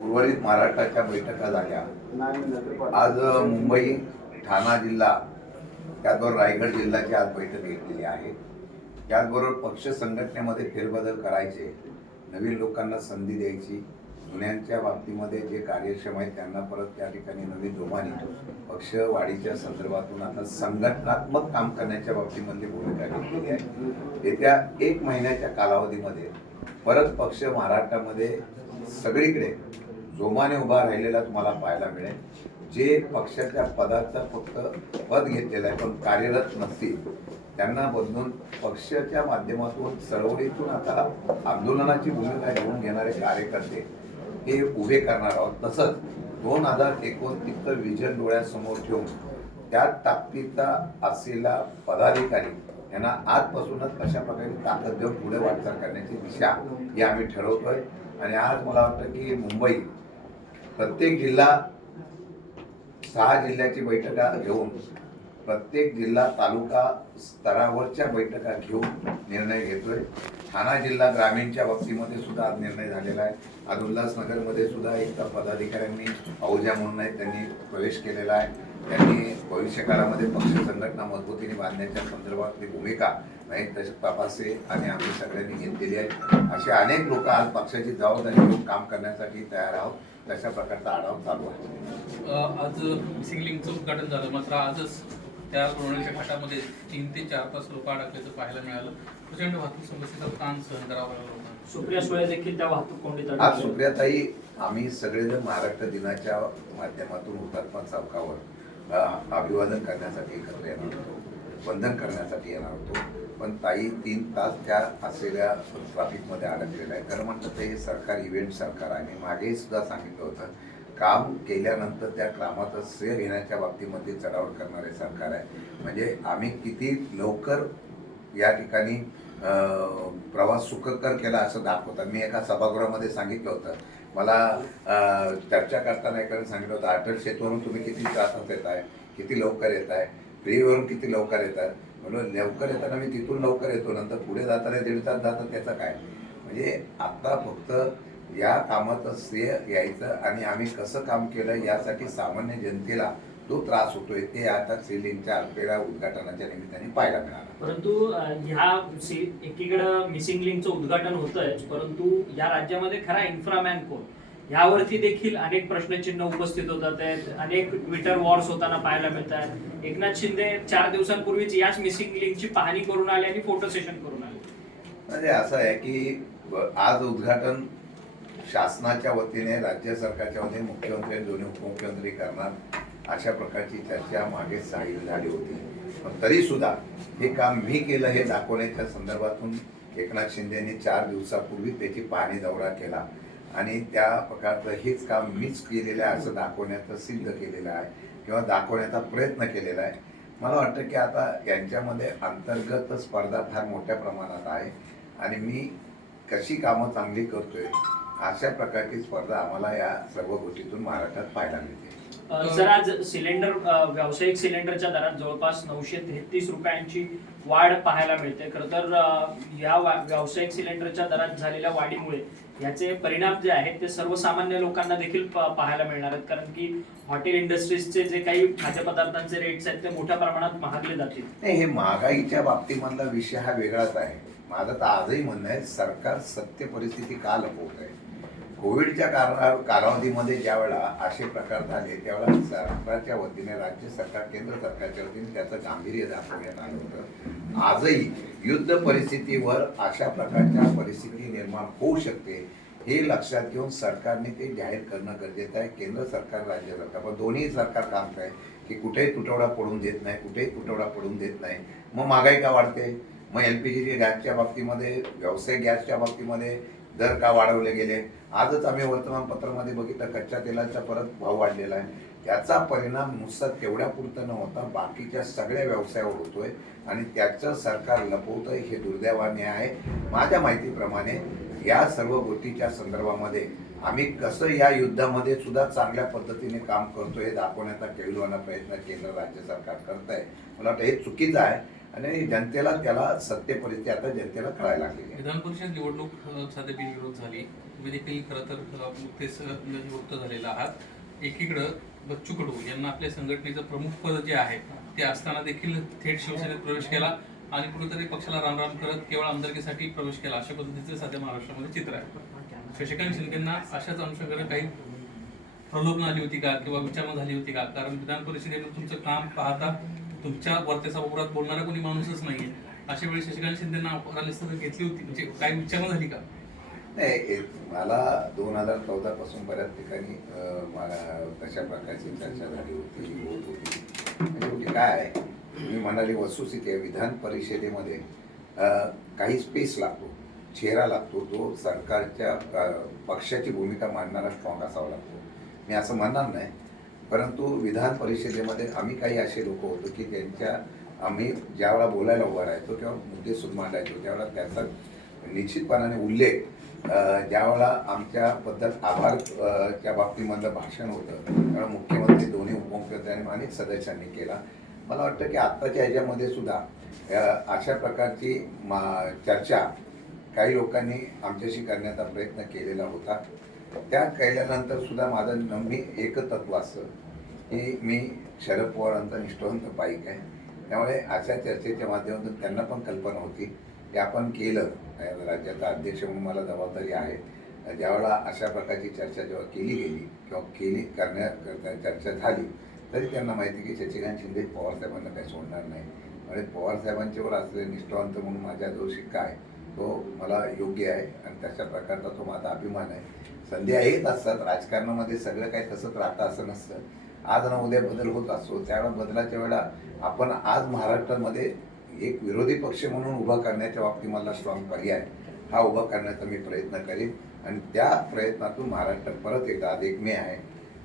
उर्वरित महाराष्ट्राच्या बैठका झाल्या। आज मुंबई, ठाणा जिल्हा त्याचबरोबर रायगड जिल्ह्याची आज बैठक घेतलेली आहे। त्याचबरोबर पक्ष संघटनेमध्ये फेरबदल करायचे, नवीन लोकांना संधी द्यायची, जुन्यांच्या बाबतीमध्ये जे कार्यक्षम आहेत त्यांना परत त्या ठिकाणी नवीन जोमाने पक्ष वाढीच्या संदर्भातून आता संघटनात्मक काम करण्याच्या बाबतीमध्ये भूमिका घेतलेली आहे। येत्या 1 महिन्याच्या कालावधीमध्ये परत पक्ष महाराष्ट्रामध्ये सगळीकडे जोमाने उभा राहिलेला तुम्हाला पाहायला मिळेल। जे पक्षाच्या पदाचा फक्त पद घेतलेलं आहे पण कार्यरत नसतील त्यांना बदलून पक्षाच्या माध्यमातून चळवळीतून आता आंदोलनाची भूमिका घेऊन घेणारे कार्यकर्ते हे उभे करणार आहोत। तसंच 2029 विजन डोळ्यासमोर ठेवून त्या ताकदीचा असलेला पदाधिकारी यांना आजपासूनच अशा प्रकारे ताकद देऊन पुढे वाटचाल करण्याची दिशा ही आम्ही ठरवतोय। आणि आज मला वाटतं की मुंबई प्रत्येक जिल्हा 6 जिल्ह्याची बैठका घेऊन प्रत्येक जिल्हा तालुका स्तरावरच्या बैठका घेऊन निर्णय घेतोय। ठाणा जिल्हा ग्रामीणच्या बाबतीमध्ये सुद्धा आज निर्णय झालेला आहे। आज उल्हासनगरमध्ये सुद्धा एक पदाधिकाऱ्यांनी अहुजा म्हणून आहे त्यांनी प्रवेश केलेला आहे। त्यांनी भविष्यकाळामध्ये पक्ष संघटना मजबूतीने बांधण्याच्या संदर्भातली भूमिका नाही तसे तपासे आणि आम्ही सगळ्यांनी घेतलेली आहे। असे अनेक लोक आज पक्षाची जबाबदारी घेऊन काम करण्यासाठी तयार आहोत। तशा प्रकारचा आढावा चालू आहे। आज मिसिंग लिंकचं उद्घाटन झालं, मात्र आजच त्या कोरोनाच्या घाटामध्ये 3 ते 4 तास लोक अडकल्याचं पाहायला मिळालं। प्रचंड वाहतूक समस्येचा ताण सहन करावा लागला होता। सुप्रिया सुळे देखील त्या वाहतूक कोंडीत आज सुप्रियाताई आम्ही सगळेजण महाराष्ट्र दिनाच्या माध्यमातून हुतात्मा चौकावर अभिवादन करण्यासाठी एकत्र येणार होतो, वंदन करण्यासाठी येणार होतो। पण ताई 3 तास त्या असलेल्या ट्रॅफिकमध्ये अडकलेलं आहे। खरं म्हणतं ते सरकार इव्हेंट सरकार आहे। मागेही सुद्धा सांगितलं होतं काम केल्यानंतर त्या कामाचं श्रेय घेण्याच्या बाबतीमध्ये चढावड करणारे सरकार आहे। म्हणजे आम्ही किती लवकर या ठिकाणी प्रवास सुखकर केला असं दाखवतात। मी एका सभागृहामध्ये सांगितलं होतं, मला चर्चा करताना एकाने सांगितलं होतं अटल सेतूवरून तुम्ही किती त्रासात येत आहे, किती लवकर येत आहे, फ्रीवरून किती लवकर येत आहे। म्हणून लवकर येताना मी तिथून लवकर येतो, नंतर पुढे जाताना 1.5 तास जातात, त्याचं काय। म्हणजे आता फक्त या कामाचं श्रेय घ्यायचं आणि आम्ही कसं काम केलं यासाठी सामान्य जनतेला जो त्रास होतोय ते आता श्रीलिंगच्या अल्पेला उद्घाटनाच्या निमित्ताने पाहायला मिळाला। परंतु ह्या एकीकडे मिसिंग लिंकचं उद्घाटन होतंय, परंतु या राज्यामध्ये खरा इन्फ्रामॅन कोण यावरती देखील अनेक प्रश्नचिन्ह उपस्थित होतात आहेत। अनेक ट्विटर वॉर्स होताना पाहायला मिळत आहेत। एकनाथ शिंदे 4 दिवसांपूर्वीच याच मिसिंग लिंकची पाहणी करून आले आणि फोटो सेशन करून आले। म्हणजे असं आहे की आज उद्घाटन शासनाच्या वतीने राज्य सरकारच्या वतीने मुख्यमंत्री आणि दोन्ही उपमुख्यमंत्री करणार अशा प्रकारची चर्चा मागे झाली होती। पण तरी सुद्धा हे काम मी केलं हे दाखवण्याच्या संदर्भातून एकनाथ शिंदेनी 4 दिवसापूर्वी त्याची पाहणी दौरा केला आणि त्या प्रकारचं हेच काम मीच केलेलं आहे असं दाखवण्याचं सिद्ध केलेलं आहे किंवा दाखवण्याचा प्रयत्न केलेला आहे। मला वाटतं की आता यांच्यामध्ये अंतर्गत स्पर्धा फार मोठ्या प्रमाणात आहे आणि मी कशी कामं चांगली करतोय अशा प्रकारची स्पर्धा आम्हाला या सर्व गोष्टीतून महाराष्ट्रात पाहायला मिळते। सर, आज सिलेंडर व्यावसायिक सिलेंडरच्या दरात जवळपास 933 रुपयांची वाढ पाहायला मिळते। खरं तर या व्यावसायिक सिलेंडरच्या दरात झालेल्या वाढीमुळे याचे परिणाम जे आहेत ते सर्वसामान्य लोकांना देखील पाहायला मिळणार आहेत, कारण की हॉटेल इंडस्ट्रीजचे जे काही खाद्यपदार्थांचे रेट्स आहेत ते मोठ्या प्रमाणात महागले जातील। नाही, हे महागाईच्या बाबतीमधला विषय हा वेगळाच आहे। माझं तर आजही म्हणणं आहे सरकार सत्य परिस्थिती का लपवत आहे। कोविडच्या कालावधीमध्ये ज्या वेळा असे प्रकार झाले त्यावेळेला सरकारच्या वतीने राज्य सरकार केंद्र सरकारच्या वतीने त्याचं गांभीर्य दाखवण्यात आलं होतं। आजही युद्ध परिस्थितीवर अशा प्रकारच्या परिस्थिती निर्माण होऊ शकते हे लक्षात घेऊन सरकारने ते जाहीर करणं गरजेचं आहे। केंद्र सरकार राज्य सरकार पण दोन्ही सरकार काम आहे की कुठेही तुटवडा पडून देत नाही, कुठेही तुटवडा पडून देत नाही। मग महागाई का वाढते? मग LPG गॅसच्या बाबतीमध्ये, व्यावसायिक गॅसच्या बाबतीमध्ये दर का वाढवले गेले? आजच आम्ही वर्तमानपत्रामध्ये बघितलं कच्च्या तेलाचा परत भाव वाढलेला आहे। त्याचा परिणाम नुसता तेवढ्या पुरतं न होता बाकीच्या सगळ्या व्यवसायावर होतोय आणि त्याचं सरकार लपवतंय हे दुर्दैवाने आहे। माझ्या माहितीप्रमाणे या सर्व गोष्टीच्या संदर्भामध्ये आम्ही कसं या युद्धामध्ये सुद्धा चांगल्या पद्धतीने काम करतोय हे दाखवण्याचा केविलवाना प्रयत्न केंद्र राज्य सरकार करत आहे। मला वाटतं हे चुकीचं आहे आणि जनतेला त्याला सत्य परिस्थिती आता जनतेला कळायला लागली आहे। विधान परिषद निवडणूक सध्या बिनविरोध झाली, तुम्ही देखील खरं तर नुकतेच निवृत्त झालेला आहात. एकीकडं बच्चू कडू यांना आपल्या संघटनेचं प्रमुख पद जे आहे ते असताना देखील थेट शिवसेनेत प्रवेश केला आणि कुठेतरी पक्षाला रामराम करत केवळ आमदारकीसाठी प्रवेश केला, अशा पद्धतीचं सध्या महाराष्ट्रामध्ये चित्र आहे. शशिकांत शिंदेंना अशाच अनुषंगाने काही प्रलोभन आली होती का किंवा विचारणा झाली होती का? कारण विधान परिषदेनं तुमचं काम पाहता तुमच्या वर्तेसभागृहात बोलणारा कोणी माणूसच नाहीये. अशा वेळी शशिकांत शिंदेंना ऑफर घेतली होती, म्हणजे काही विचारणा झाली का? नाही, मला 2014 पासून बऱ्याच ठिकाणी मला तशा प्रकारची चर्चा झाली होती, होत होती. म्हणजे काय आहे, मी म्हणाले वस्तुस्थिती आहे, विधान परिषदेमध्ये काही स्पेस लागतो, चेहरा लागतो, तो सरकारच्या पक्षाची भूमिका मांडणारा स्ट्रॉंग असावा लागतो. मी असं म्हणणार नाही, परंतु विधान परिषदेमध्ये आम्ही काही असे लोक होतो की त्यांच्या आम्ही ज्यावेळेला बोलायला उभा राहायचो किंवा मुद्दे सुद्धा मांडायचो त्यावेळेला त्याचा निश्चितपणाने उल्लेख ज्यावेळेला आमच्याबद्दल आभारच्या बाबतीमधलं भाषण होतं त्यावेळेला मुख्यमंत्री, दोन्ही उपमुख्यमंत्री आणि अनेक सदस्यांनी केला. मला वाटतं की आत्ताच्या ह्याच्यामध्ये सुद्धा अशा प्रकारची चर्चा काही लोकांनी आमच्याशी करण्याचा प्रयत्न केलेला होता. त्या केल्यानंतर सुद्धा माझं नेहमी एकच तत्व असतं की मी शरद पवारांचा निष्ठावंत पाईक आहे. त्यामुळे अशा चर्चेच्या माध्यमातून त्यांना पण कल्पना होती की आपण केलं, राज्याचा अध्यक्ष म्हणून मला जबाबदारी आहे. ज्यावेळेला अशा प्रकारची चर्चा जेव्हा केली गेली किंवा करण्याकरता चर्चा झाली तरी त्यांना माहिती की शशिकांत शिंदे पवारसाहेबांना काही सोडणार नाही. म्हणजे पवारसाहेबांच्यावर असलेले निष्ठावंत म्हणून माझ्या जो शिक्का आहे तो मला योग्य आहे आणि तशा प्रकारचा तो माझा अभिमान आहे. संध्या येत असतात, राजकारणामध्ये सगळं काही तसंच राहतं असं नसतं. आज ना उद्या बदल होत असतो, त्यावेळेला बदलाच्या वेळेला आपण आज महाराष्ट्रामध्ये एक विरोधी पक्ष म्हणून उभा करण्याच्या बाबतीत मला स्ट्रॉंग पर्याय हा उभा करण्याचा मी प्रयत्न करेन आणि त्या प्रयत्नातून महाराष्ट्र परत एकदा आज एकमेव आहे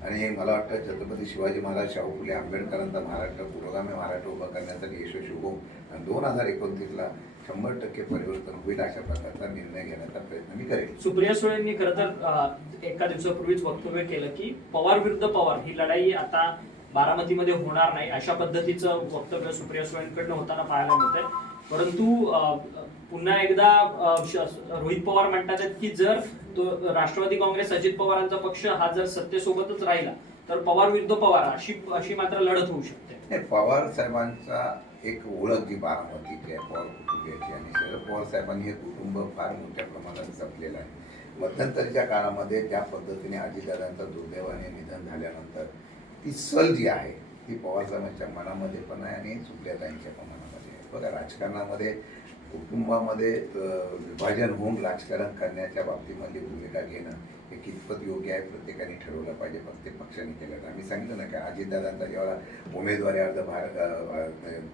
आणि मला वाटतं छत्रपती शिवाजी महाराज, शाहू फुले आंबेडकरांचा महाराष्ट्र, पुरोगामी महाराष्ट्र उभा करण्यासाठी यशस्वी होऊ आणि 2029ला 100% परिवर्तन होईल अशा प्रकारचा निर्णय घेण्याचा प्रयत्न मी करेन. सुप्रिया सुळेंनी खरं तर एका दिवसापूर्वीच वक्तव्य केलं की पवार विरुद्ध पवार ही लढाई आता बारामतीमध्ये होणार नाही, अशा पद्धतीचं वक्तव्य सुप्रिया सुळेंकडनं होताना पाहायला मिळतंय. परंतु पुन्हा एकदा रोहित पवार म्हणतात की जर तो राष्ट्रवादी काँग्रेस, अजित पवारांचा पक्ष हा जर सत्तेसोबतच राहिला तर पवार विरुद्ध पवार अशी मात्र लढत होऊ शकते. पवार साहेबांचा एक ओळख जी बारामतीची आहे पवार कुटुंबियाची आणि शरद पवार साहेबांनी हे कुटुंब फार मोठ्या प्रमाणात जपलेलं आहे. मध्यंतरीच्या काळामध्ये ज्या पद्धतीने अजितदादांचं दुर्दैवाने निधन झाल्यानंतर ती सल जी आहे ती पवारसाहेबांच्या मनामध्ये पण आहे आणि सुप्रियाताईंच्या पण मनामध्ये आहे. बघा, राजकारणामध्ये कुटुंबामध्ये विभाजन होऊन राजकारण करण्याच्या बाबतीमधली भूमिका घेणं हे कितपत योग्य आहे प्रत्येकाने ठरवलं पाहिजे, प्रत्येक पक्षाने केलं. आम्ही सांगितलं ना की अजितदादांचा जेव्हा उमेदवारी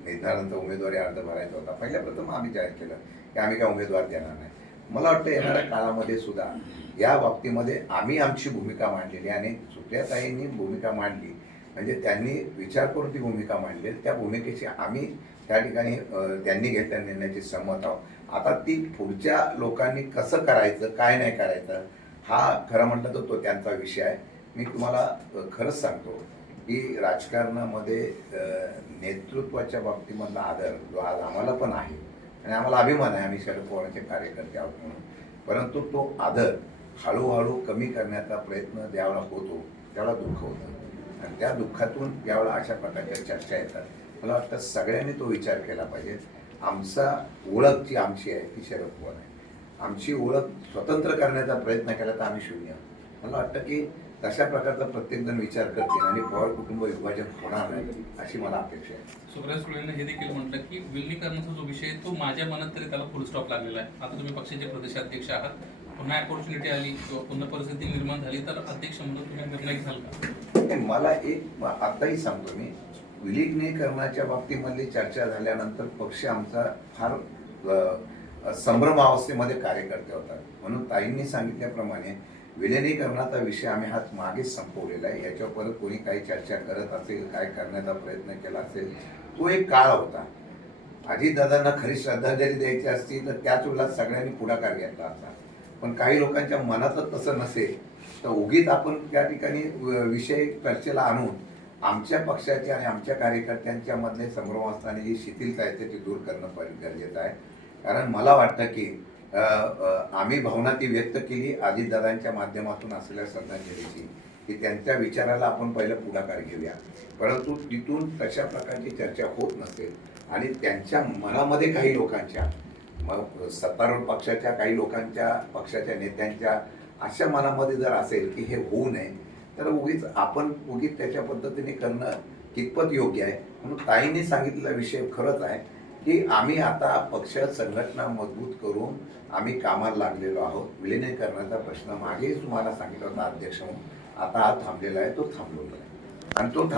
निधनानंतर उमेदवारी अर्ज भरायचा होता, पहिल्या प्रथम आम्ही जाहीर केलं की आम्ही काय उमेदवार देणार नाही. मला वाटतं येणाऱ्या काळामध्ये सुद्धा या बाबतीमध्ये आम्ही आमची भूमिका मांडलेली आणि सुप्रियाताईंनी भूमिका मांडली म्हणजे त्यांनी विचार करून ती भूमिका मांडली. त्या भूमिकेची आम्ही त्या ठिकाणी त्यांनी घेतलेल्या निर्णयाची सहमत आहोत. आता ती पुढच्या लोकांनी कसं करायचं, काय नाही करायचं हा खरं म्हटलं तर तो त्यांचा विषय आहे. मी तुम्हाला खरंच सांगतो की राजकारणामध्ये नेतृत्वाच्या बाबतीमधला आदर जो आज आम्हाला पण आहे आणि आम्हाला अभिमान आहे, आम्ही शरद पवारांचे कार्यकर्ते आहोत म्हणून, परंतु तो आदर हळूहळू कमी करण्याचा प्रयत्न ज्यावेळेला होतो त्यावेळेला दुःख होतं आणि त्या दुःखातून ज्यावेळेला अशा प्रकारच्या चर्चा येतात मला वाटतं सगळ्यांनी तो विचार केला पाहिजे. आमचा ओळख जी आमची आहे ती शरद पवार आहे. आमची ओळख स्वतंत्र करण्याचा प्रयत्न केला तर आम्ही शून्य. मला वाटतं की तशा प्रकारचा प्रत्येकजण विचार करतील आणि पवार कुटुंब विभाजन होणार नाही अशी मला अपेक्षा आहे. सुप्रिया सुळेंनी हे देखील म्हटलं की विलिनीकरणाचा जो विषय तो माझ्या मनात तरी त्याला फुल स्टॉप लागलेला आहे. आता तुम्ही पक्षाचे प्रदेशाध्यक्ष आहात, पुन्हा अपॉर्च्युनिटी आली किंवा पुन्हा परिस्थिती निर्माण झाली तर अध्यक्ष म्हणून तुम्ही निर्णय घ्याल का? मला एक आताही सांगतो मी, विलिनीकरणाच्या बाबतीमधली चर्चा झाल्यानंतर पक्ष आमचा फार संभ्रमावस्थेमध्ये कार्यकर्ते होतात. म्हणून ताईंनी सांगितल्याप्रमाणे विलिनीकरणाचा विषय आम्ही हात मागेच संपवलेला आहे. याच्यावर परत कोणी काही चर्चा करत असेल, काय करण्याचा प्रयत्न केला असेल, तो एक काळ होता. अजितदादांना खरी श्रद्धांजली द्यायची असती तर त्याच वेळेला सगळ्यांनी पुढाकार घेतला असता. पण काही लोकांच्या मनातच तसं नसेल तर उगीच आपण त्या ठिकाणी विषय चर्चेला आणून आमच्या पक्षाचे आणि आमच्या कार्यकर्त्यांच्या मधले संभ्रम असताना जी शिथिलता आहे ती दूर करणं गरजेचं आहे. कारण मला वाटतं की आम्ही भावना ती व्यक्त केली अजितदादांच्या माध्यमातून असलेल्या श्रद्धांजलीची, की त्यांच्या विचाराला आपण पहिलं पुढाकार घेऊया. परंतु तिथून तशा प्रकारची चर्चा होत नसेल आणि त्यांच्या मनामध्ये काही लोकांच्या, मग सत्तारूढ पक्षाच्या काही लोकांच्या, पक्षाच्या नेत्यांच्या अशा मनामध्ये जर असेल की हे होऊ नये, तर उगीच त्याच्या पद्धतीने करणं कितपत योग्य आहे. म्हणून ताईंनी सांगितलेला विषय खरंच आहे की आम्ही आता पक्ष संघटना मजबूत करून आम्ही कामाला लागलेलो आहोत. विलिनीकरणाचा प्रश्न मागेही तुम्हाला सांगितलं होता अध्यक्ष म्हणून, आता हा थांबलेला आहे, तो थांबवलेला आहे आणि तो